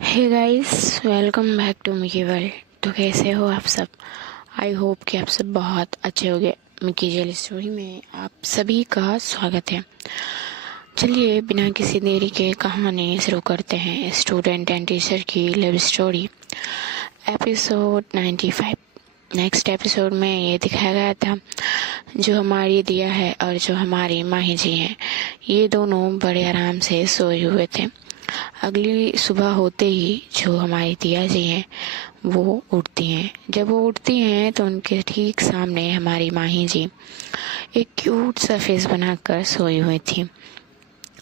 Hey guys, welcome back to Mickey World. तो कैसे हो आप सब? आई होप कि आप सब बहुत अच्छे होंगे। मिकी जेल स्टोरी में आप सभी का स्वागत है। चलिए बिना किसी देरी के कहानी शुरू करते हैं। स्टूडेंट एंड टीचर की love story, episode 95। Next episode में ये दिखाया गया था, जो हमारी दिया है और जो हमारी माही जी हैं, ये दोनों बड़े आराम से सोए हुए थे। अगली सुबह होते ही जो हमारी दिया जी हैं वो उठती हैं। जब वो उठती हैं तो उनके ठीक सामने हमारी माही जी एक क्यूट सा फेस बनाकर सोई हुई थी।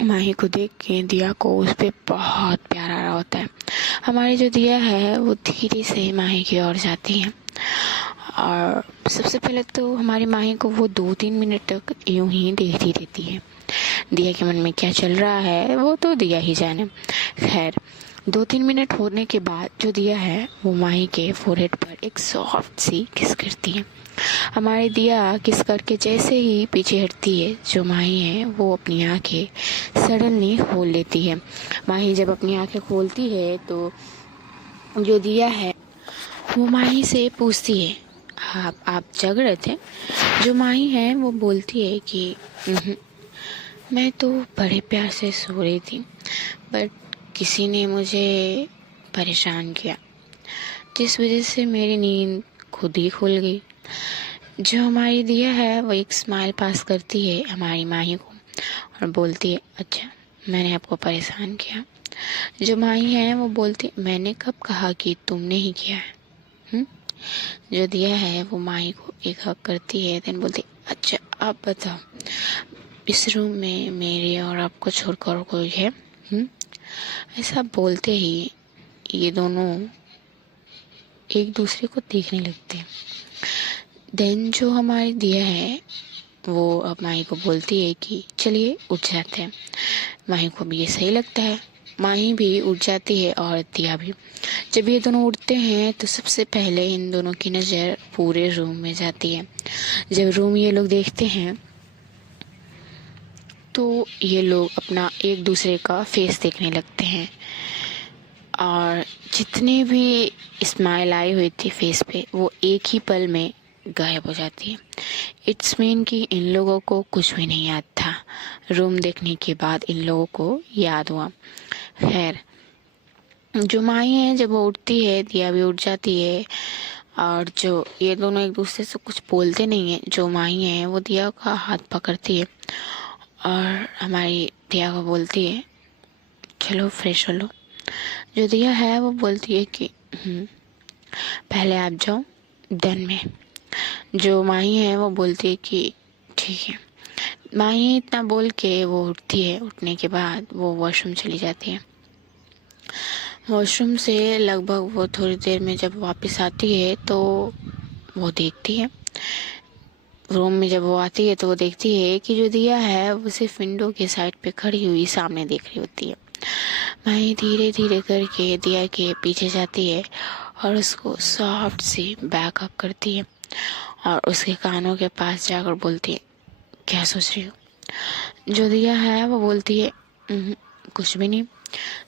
माही को देख के दिया को उस पर बहुत प्यार आ रहा होता है। हमारी जो दिया है वो धीरे से माही की ओर जाती है और सबसे पहले तो हमारी माही को वो 2-3 मिनट तक यूं ही देखती रहती है। दिया के मन में क्या चल रहा है वो तो दिया ही जाने। खैर 2-3 मिनट होने के बाद जो दिया है वो माही के फोरहेड पर एक सॉफ्ट सी किस करती है। हमारी दिया किस करके जैसे ही पीछे हटती है, जो माही है वो अपनी आंखें सडनली खोल लेती है। माही जब अपनी आंखें खोलती है तो जो दिया है वो माही से पूछती है, आप जग रहे थे? जो माही है वो बोलती है कि मैं तो बड़े प्यार से सो रही थी, बट किसी ने मुझे परेशान किया, जिस वजह से मेरी नींद खुद ही खुल गई। जो हमारी दिया है वो एक स्माइल पास करती है हमारी माही को और बोलती है, अच्छा मैंने आपको परेशान किया? जो माही है वो बोलती, मैंने कब कहा कि तुमने ही किया है? जो दिया है वो माही को एक हक करती है, देन बोलती, अच्छा आप बताओ, इस रूम में मेरे और आपको छोड़कर कोई है? ऐसा बोलते ही ये दोनों एक दूसरे को देखने लगते हैं। देन जो हमारी दिया है वो अब माही को बोलती है कि चलिए उठ जाते हैं। माही को भी ये सही लगता है। माही भी उठ जाती है और दिया भी। जब ये दोनों उठते हैं तो सबसे पहले इन दोनों की नज़र पूरे रूम में जाती है। जब रूम ये लोग देखते हैं तो ये लोग अपना एक दूसरे का फेस देखने लगते हैं और जितने भी स्माइल आई हुई थी फेस पे वो एक ही पल में गायब हो जाती है। इट्स मीन कि इन लोगों को कुछ भी नहीं याद था। रूम देखने के बाद इन लोगों को याद हुआ। खैर जो माही है जब वो उठती है, दिया भी उठ जाती है और जो ये दोनों एक दूसरे से कुछ बोलते नहीं है। जो माही है वो दिया का हाथ पकड़ती है और हमारी दिया को बोलती है, चलो फ्रेश हो लो। जो दिया है वो बोलती है कि पहले आप जाओ देन में। जो माही है वो बोलती है कि ठीक है। माही इतना बोल के वो उठती है। उठने के बाद वो वॉशरूम चली जाती है। वॉशरूम से लगभग वो थोड़ी देर में जब वापस आती है तो वो देखती है, रूम में जब वो आती है तो वो देखती है कि जो दिया है वो सिर्फ विंडो के साइड पे खड़ी हुई सामने देख रही होती है। माही धीरे धीरे करके दिया के पीछे जाती है और उसको सॉफ्ट सी बैकअप करती है और उसके कानों के पास जाकर बोलती है, क्या सोच रही हो? जो दिया है वो बोलती है, कुछ भी नहीं।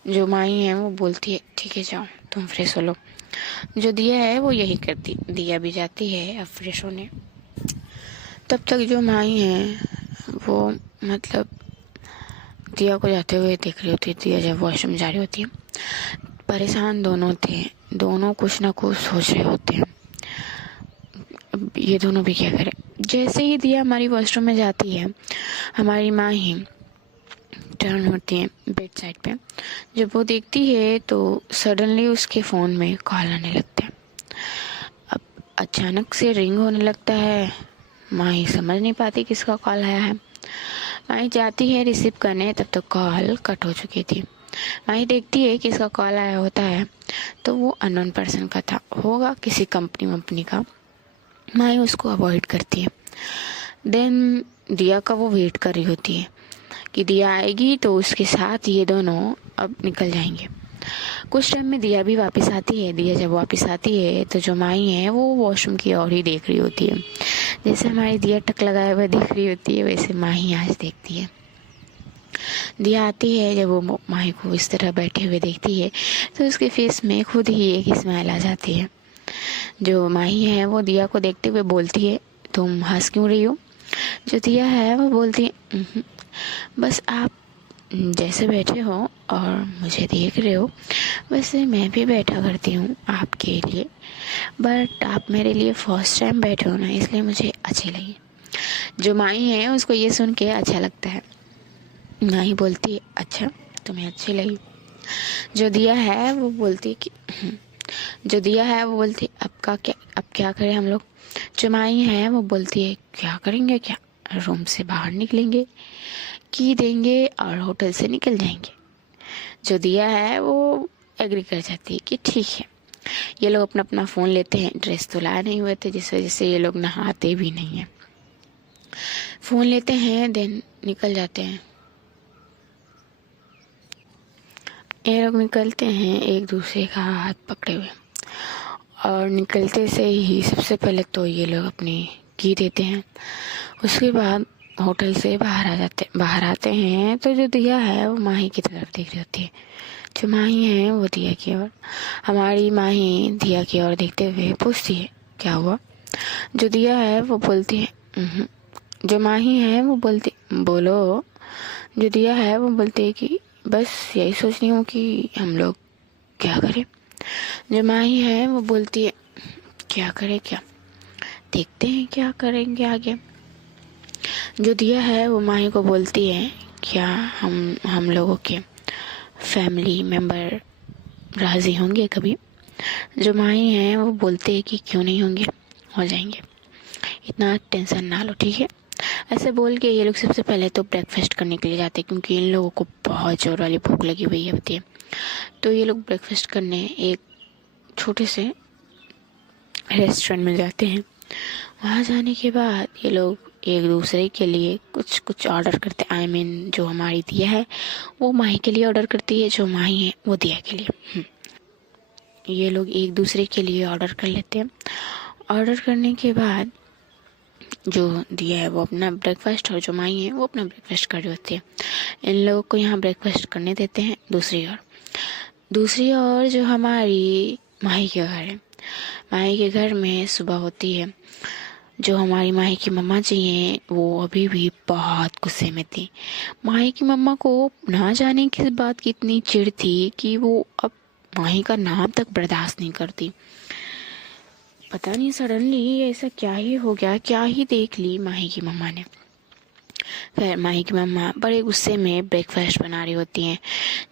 जो माही है वो बोलती है, ठीक है जाओ तुम फ्रेश हो लो। जो दिया है वो यही करती, दिया भी जाती है अब फ्रेश होने। तब तक जो माही है वो मतलब दिया को जाते हुए देख रही होती है। दिया जब वॉशरूम जा रही होती है, परेशान दोनों थे, दोनों कुछ ना कुछ सोच रहे होते हैं। अब ये दोनों भी क्या करें। जैसे ही दिया हमारी वॉशरूम में जाती है, हमारी माँ ही टर्न होती है बेड साइड पे। जब वो देखती है तो सडनली उसके फ़ोन में कॉल आने लगते हैं। अब अचानक से रिंग होने लगता है। माँ ही समझ नहीं पाती किसका कॉल आया है। माही जाती है रिसीव करने, तब तक कॉल कट हो चुकी थी। माही देखती है कि इसका कॉल आया होता है तो वो अननोन पर्सन का था, होगा किसी कंपनी वंपनी का। माही उसको अवॉइड करती है। देन दिया का वो वेट कर रही होती है कि दिया आएगी तो उसके साथ ये दोनों अब निकल जाएंगे। कुछ टाइम में दिया भी वापस आती है। दिया जब वापस आती है तो जो माही है वो वॉशरूम की ओर ही देख रही होती है। जैसे हमारी दिया टक लगाए हुए देख रही होती है वैसे माही आज देखती है। दिया आती है, जब वो माही को इस तरह बैठे हुए देखती है तो उसके फेस में खुद ही एक स्माइल आ जाती है। जो माही है वो दिया को देखते हुए बोलती है, तुम हंस क्यों रही हो? जो दिया है वो बोलती है, बस आप जैसे बैठे हो और मुझे देख रहे हो वैसे मैं भी बैठा करती हूँ आपके लिए, बट आप मेरे लिए फर्स्ट टाइम बैठे हो ना, इसलिए मुझे अच्छी लगी। जो माही है उसको ये सुन के अच्छा लगता है। माही बोलती है, अच्छा तुम्हें अच्छी लगी? जो दिया है वो बोलती है कि जो दिया है वो बोलती है, अब क्या करें हम लोग? जो माही है वो बोलती है, क्या करेंगे क्या, रूम से बाहर निकलेंगे, की देंगे और होटल से निकल जाएंगे। जो दिया है वो एग्री कर जाती है कि ठीक है। ये लोग अपना अपना फ़ोन लेते हैं, ड्रेस तो लाए नहीं हुए थे जिस वजह से ये लोग नहाते भी नहीं हैं। फ़ोन लेते हैं, देन निकल जाते हैं। ये लोग निकलते हैं एक दूसरे का हाथ पकड़े हुए, और निकलते से ही सबसे पहले तो ये लोग अपनी की देते हैं। उसके बाद होटल से बाहर आते हैं तो जो दिया है वो माही की तरफ देख रही होती है। जो माही है वो दिया की ओर, हमारी माही दिया की ओर देखते हुए पूछती है, क्या हुआ? जो दिया है वो बोलती है, जो माही है वो बोलती, बोलो। जो दिया है वो बोलती है कि बस यही सोच रही हूँ कि हम लोग क्या करें। जो माही है वो बोलती है, क्या करें क्या, देखते हैं क्या करेंगे आगे। जो दिया है वो माही को बोलती है, क्या हम लोगों के फैमिली मेम्बर राज़ी होंगे कभी? जो माही है वो बोलते हैं कि क्यों नहीं होंगे, हो जाएंगे, इतना टेंशन ना लो, ठीक है। ऐसे बोल के ये लोग सबसे पहले तो ब्रेकफास्ट करने के लिए जाते हैं, क्योंकि इन लोगों को बहुत ज़ोर वाली भूख लगी हुई होती है। तो ये लोग ब्रेकफास्ट करने एक छोटे से रेस्टोरेंट में जाते हैं। वहाँ जाने के बाद ये लोग एक दूसरे के लिए कुछ कुछ ऑर्डर करते हैं। जो हमारी दिया है वो माही के लिए ऑर्डर करती है, जो माही है वो दिया के लिए। ये लोग एक दूसरे के लिए ऑर्डर कर लेते हैं। ऑर्डर करने के बाद जो दिया है वो अपना ब्रेकफास्ट और जो माही है वो अपना ब्रेकफास्ट कर रही होती है। इन लोगों को यहाँ ब्रेकफास्ट करने देते हैं। दूसरी ओर जो हमारी माही के घर है, माही के घर में सुबह होती है। जो हमारी माही की मम्मा जी हैं वो अभी भी बहुत गुस्से में थी। माही की मम्मा को ना जाने किस बात की इतनी चिढ़ थी कि वो अब माही का नाम तक बर्दाश्त नहीं करती। पता नहीं सडनली ऐसा क्या ही हो गया, क्या ही देख ली माही की मम्मा ने। फिर माही की मम्मा बड़े गुस्से में ब्रेकफास्ट बना रही होती हैं।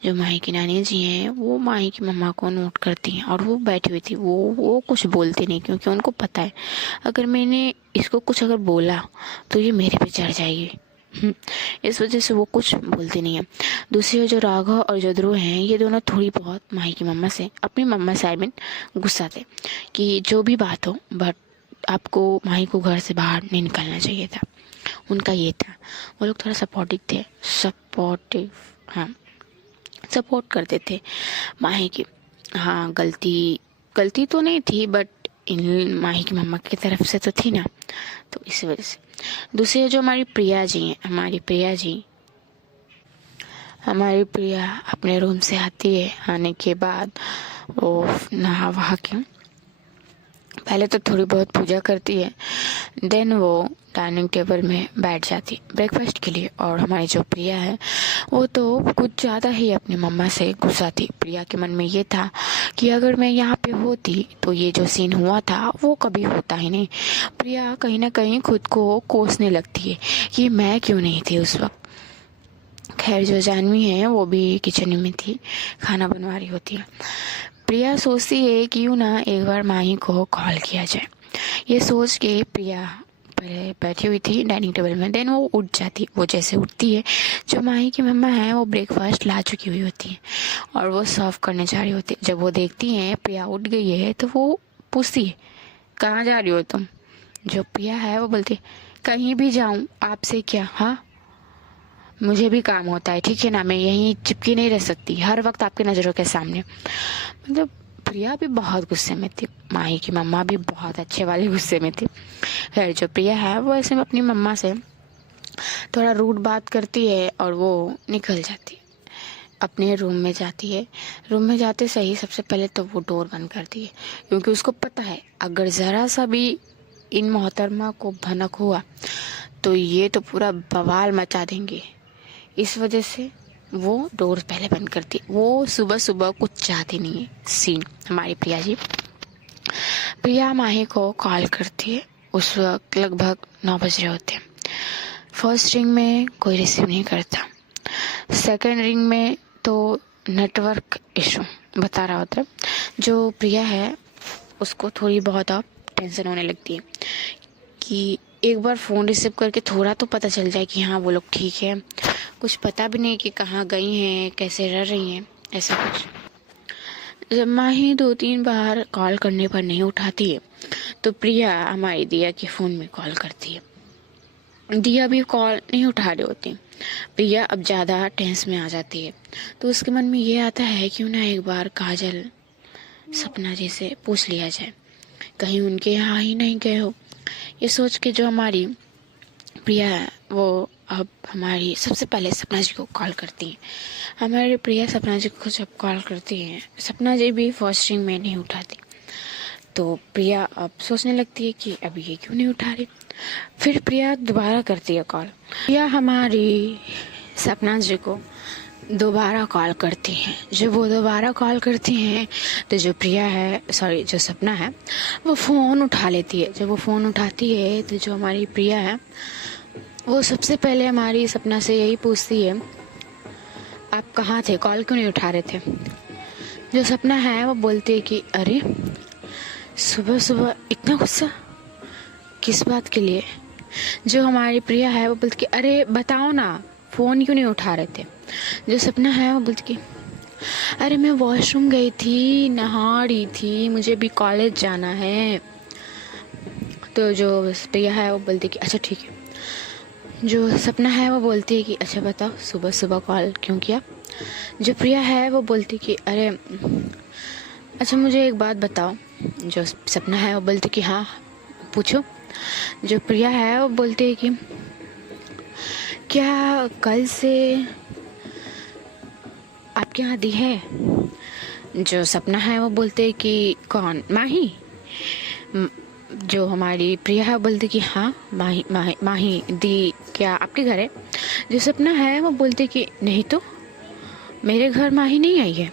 जो माही की नानी जी हैं वो माही की मम्मा को नोट करती हैं, और वो बैठी हुई थी, वो कुछ बोलती नहीं, क्योंकि उनको पता है अगर मैंने इसको कुछ अगर बोला तो ये मेरे पे चढ़ जाएगी। इस वजह से वो कुछ बोलती नहीं है। दूसरी ओर जो राघव और जो ध्रुव हैं ये दोनों थोड़ी बहुत माही की मम्मा से, अपनी मम्मा से आई मीन, गुस्सा थे कि जो भी बात हो बट आपको माही को घर से बाहर नहीं निकलना चाहिए था। उनका ये था, वो लोग थोड़ा सपोर्टिव हाँ, सपोर्ट करते थे माही की। हाँ, गलती तो नहीं थी बट इन माही की मम्मा की तरफ से तो थी ना, तो इस वजह से। दूसरी जो हमारी प्रिया जी हैं, हमारी प्रिया अपने रूम से आती है। आने के बाद वो नहा वहा के पहले तो थोड़ी बहुत पूजा करती है, देन वो डाइनिंग टेबल में बैठ जाती ब्रेकफास्ट के लिए। और हमारी जो प्रिया है वो तो कुछ ज़्यादा ही अपनी मम्मा से गुस्सा थी। प्रिया के मन में ये था कि अगर मैं यहाँ पे होती तो ये जो सीन हुआ था वो कभी होता ही नहीं। प्रिया कहीं ना कहीं खुद को कोसने लगती है कि मैं क्यों नहीं थी उस वक्त। खैर जो जानवी है वो भी किचन में थी, खाना बनवा रही होती है। प्रिया सोचती है कि यूँ ना एक बार माही को कॉल किया जाए। ये सोच के प्रिया पहले बैठी हुई थी डाइनिंग टेबल में, देन वो उठ जाती। वो जैसे उठती है, जो माही की मम्मा है वो ब्रेकफास्ट ला चुकी हुई होती है और वो सर्व करने जा रही होती है। जब वो देखती हैं प्रिया उठ गई है तो वो पूछती है, कहाँ जा रही हो तुम? जो प्रिया है वो बोलती, कहीं भी जाऊँ आपसे क्या, हाँ मुझे भी काम होता है, ठीक है ना, मैं यहीं चिपकी नहीं रह सकती हर वक्त आपकी नज़रों के सामने। मतलब प्रिया भी बहुत गुस्से में थी, माही की मम्मा भी बहुत अच्छे वाले गुस्से में थी। खैर जो प्रिया है वो ऐसे में अपनी मम्मा से थोड़ा रूड बात करती है और वो निकल जाती है, अपने रूम में जाती है। रूम में जाते सही सबसे पहले तो वो डोर बंद करती है, क्योंकि उसको पता है अगर ज़रा सा भी इन मोहतरमा को भनक हुआ तो ये तो पूरा बवाल मचा देंगे। इस वजह से वो डोर पहले बंद करती है। वो सुबह सुबह कुछ चाहती नहीं है। सीन हमारी प्रिया जी, प्रिया माही को कॉल करती है। उस वक्त लगभग 9 बज रहे होते हैं। फर्स्ट रिंग में कोई रिसीव नहीं करता, सेकंड रिंग में तो नेटवर्क इशू बता रहा होता है। जो प्रिया है उसको थोड़ी बहुत अब टेंशन होने लगती है कि एक बार फ़ोन रिसीव करके थोड़ा तो पता चल जाए कि हाँ वो लोग ठीक है। कुछ पता भी नहीं कि कहाँ गई हैं, कैसे रह रही हैं, ऐसा कुछ। जब माही 2-3 बार कॉल करने पर नहीं उठाती है तो प्रिया हमारी दिया के फ़ोन में कॉल करती है। दिया भी कॉल नहीं उठा रही होती। प्रिया अब ज़्यादा टेंस में आ जाती है, तो उसके मन में ये आता है क्यों ना एक बार काजल सपना जी से पूछ लिया जाए, कहीं उनके यहाँ ही नहीं गए हो। ये सोच के जो हमारी प्रिया है वो अब हमारी सबसे पहले सपना जी को कॉल करती है। हमारी प्रिया सपना जी को जब कॉल करती है, सपना जी भी फर्स्ट रिंग में नहीं उठाती, तो प्रिया अब सोचने लगती है कि अब ये क्यों नहीं उठा रही। फिर प्रिया दोबारा करती है कॉल। प्रिया हमारी सपना जी को दोबारा कॉल करती हैं। जब वो दोबारा कॉल करती हैं तो जो प्रिया है, सॉरी जो सपना है, वो फ़ोन उठा लेती है। जब वो फ़ोन उठाती है तो जो हमारी प्रिया है वो सबसे पहले हमारी सपना से यही पूछती है, आप कहाँ थे, कॉल क्यों नहीं उठा रहे थे। जो सपना है वो बोलती है कि अरे सुबह सुबह इतना गुस्सा किस बात के लिए। जो हमारी प्रिया है वो बोलती कि अरे बताओ ना, फ़ोन क्यों नहीं उठा रहे थे। जो सपना है वो बोलती कि अरे मैं वॉशरूम गई थी, नहा रही थी, मुझे भी कॉलेज जाना है। तो जो प्रिया है वो बोलती कि अच्छा ठीक है। जो सपना है वो बोलती है कि अच्छा बताओ सुबह सुबह कॉल क्यों किया। जो प्रिया है वो बोलती कि अरे अच्छा मुझे एक बात बताओ। जो सपना है वो बोलती कि हाँ पूछो। जो प्रिया है वो बोलती है कि क्या कल से आपके यहाँ दी है। जो सपना है वो बोलते हैं कि कौन, माही। जो हमारी प्रिया है वो बोलती कि हाँ माही माही माही दी क्या आपके घर है। जो सपना है वो बोलते कि नहीं तो मेरे घर माही नहीं आई है।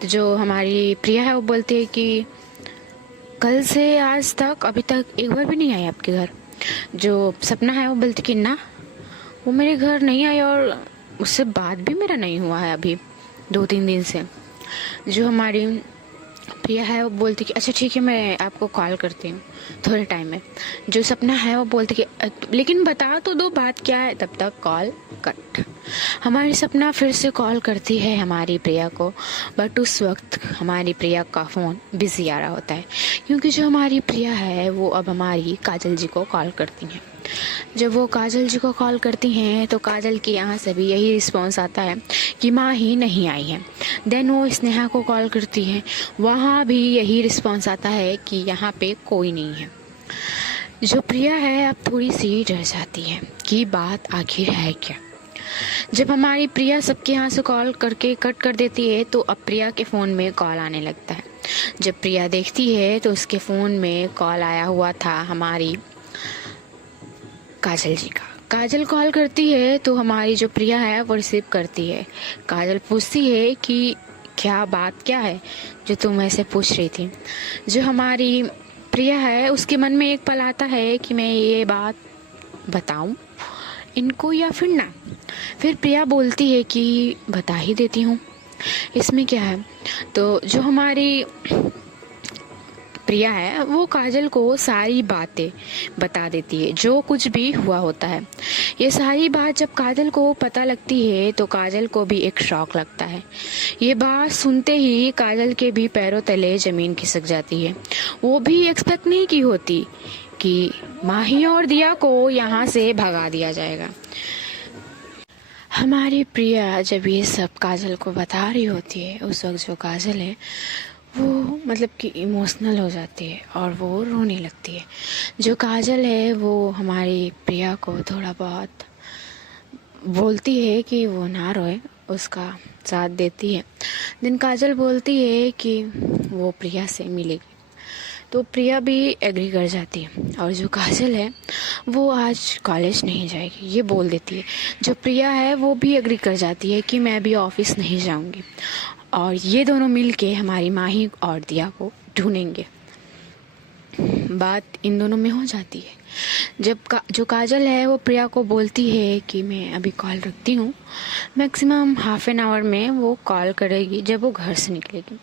तो जो हमारी प्रिया है वो बोलती है कि कल से आज तक अभी तक एक बार भी नहीं आई आपके घर। जो सपना है वो बोलती कि ना वो मेरे घर नहीं आई और उससे बात भी मेरा नहीं हुआ है अभी 2-3 दिन से। जो हमारी प्रिया है वो बोलती कि अच्छा ठीक है मैं आपको कॉल करती हूँ थोड़े टाइम में। जो सपना है वो बोलती कि लेकिन बता तो दो बात क्या है। तब तक कॉल कट। हमारी सपना फिर से कॉल करती है हमारी प्रिया को, बट उस वक्त हमारी प्रिया का फ़ोन बिजी आ रहा होता है, क्योंकि जो हमारी प्रिया है वो अब हमारी काजल जी को कॉल करती हैं। जब वो काजल जी को कॉल करती हैं तो काजल के यहाँ से भी यही रिस्पॉन्स आता है कि माँ ही नहीं आई है। देन वो स्नेहा को कॉल करती हैं, वहाँ भी यही रिस्पॉन्स आता है कि यहाँ पे कोई नहीं है। जो प्रिया है अब थोड़ी सी डर जाती है कि बात आखिर है क्या। जब हमारी प्रिया सबके यहाँ से कॉल करके कट कर देती है तो अब प्रिया के फ़ोन में कॉल आने लगता है। जब प्रिया देखती है तो उसके फ़ोन में कॉल आया हुआ था हमारी काजल जी का। काजल कॉल करती है तो हमारी जो प्रिया है वो रिसीव करती है। काजल पूछती है कि क्या बात क्या है जो तुम ऐसे पूछ रही थी। जो हमारी प्रिया है उसके मन में एक पल आता है कि मैं ये बात बताऊं इनको या फिर ना। फिर प्रिया बोलती है कि बता ही देती हूँ, इसमें क्या है। तो जो हमारी प्रिया है वो काजल को सारी बातें बता देती है, जो कुछ भी हुआ होता है। ये सारी बात जब काजल को पता लगती है तो काजल को भी एक शॉक लगता है। ये बात सुनते ही काजल के भी पैरों तले ज़मीन खिसक जाती है। वो भी एक्सपेक्ट नहीं की होती कि माही और दिया को यहाँ से भगा दिया जाएगा। हमारी प्रिया जब ये सब काजल को बता रही होती है, उस वक्त जो काजल है वो मतलब कि इमोशनल हो जाती है और वो रोने लगती है। जो काजल है वो हमारी प्रिया को थोड़ा बहुत बोलती है कि वो ना रोए, उसका साथ देती है। दिन काजल बोलती है कि वो प्रिया से मिलेगी, तो प्रिया भी एग्री कर जाती है और जो काजल है वो आज कॉलेज नहीं जाएगी, ये बोल देती है। जो प्रिया है वो भी एग्री कर जाती है कि मैं भी ऑफिस नहीं जाऊंगी, और ये दोनों मिलके हमारी माही और दिया को ढूंढेंगे। बात इन दोनों में हो जाती है। जो काजल है वो प्रिया को बोलती है कि मैं अभी कॉल रखती हूँ, मैक्सिमम हाफ एन आवर में वो कॉल करेगी जब वो घर से निकलेगी।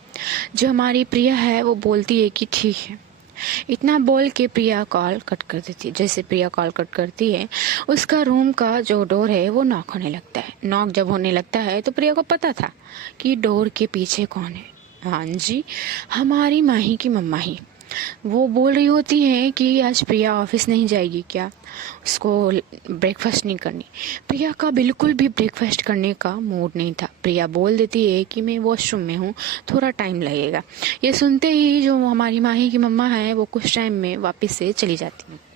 जो हमारी प्रिया है वो बोलती है कि ठीक है। इतना बोल के प्रिया कॉल कट कर देती है। जैसे प्रिया कॉल कट करती है, उसका रूम का जो डोर है वो नॉक होने लगता है। नॉक जब होने लगता है तो प्रिया को पता था कि डोर के पीछे कौन है। हाँ जी, हमारी माही की मम्मा ही। वो बोल रही होती है कि आज प्रिया ऑफिस नहीं जाएगी क्या, उसको ब्रेकफास्ट नहीं करनी। प्रिया का बिल्कुल भी ब्रेकफास्ट करने का मूड नहीं था। प्रिया बोल देती है कि मैं वॉशरूम में हूँ, थोड़ा टाइम लगेगा। ये सुनते ही जो हमारी माही की मम्मा है वो कुछ टाइम में वापस से चली जाती है।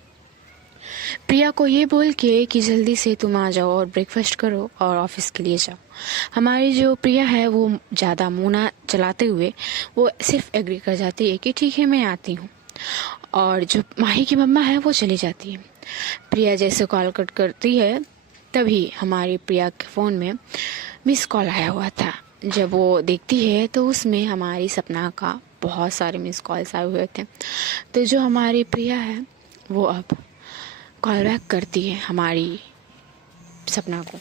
प्रिया को ये बोल के कि जल्दी से तुम आ जाओ और ब्रेकफास्ट करो और ऑफिस के लिए जाओ। हमारी जो प्रिया है वो ज़्यादा मुँह ना चलाते हुए वो सिर्फ एग्री कर जाती है कि ठीक है मैं आती हूँ, और जो माही की मम्मा है वो चली जाती है। प्रिया जैसे कॉल कट करती है तभी हमारी प्रिया के फ़ोन में मिस कॉल आया हुआ था। जब वो देखती है तो उसमें हमारी सपना का बहुत सारे मिस कॉल्स आए हुए थे। तो जो हमारी प्रिया है वो अब कॉल बैक करती है हमारी सपना को।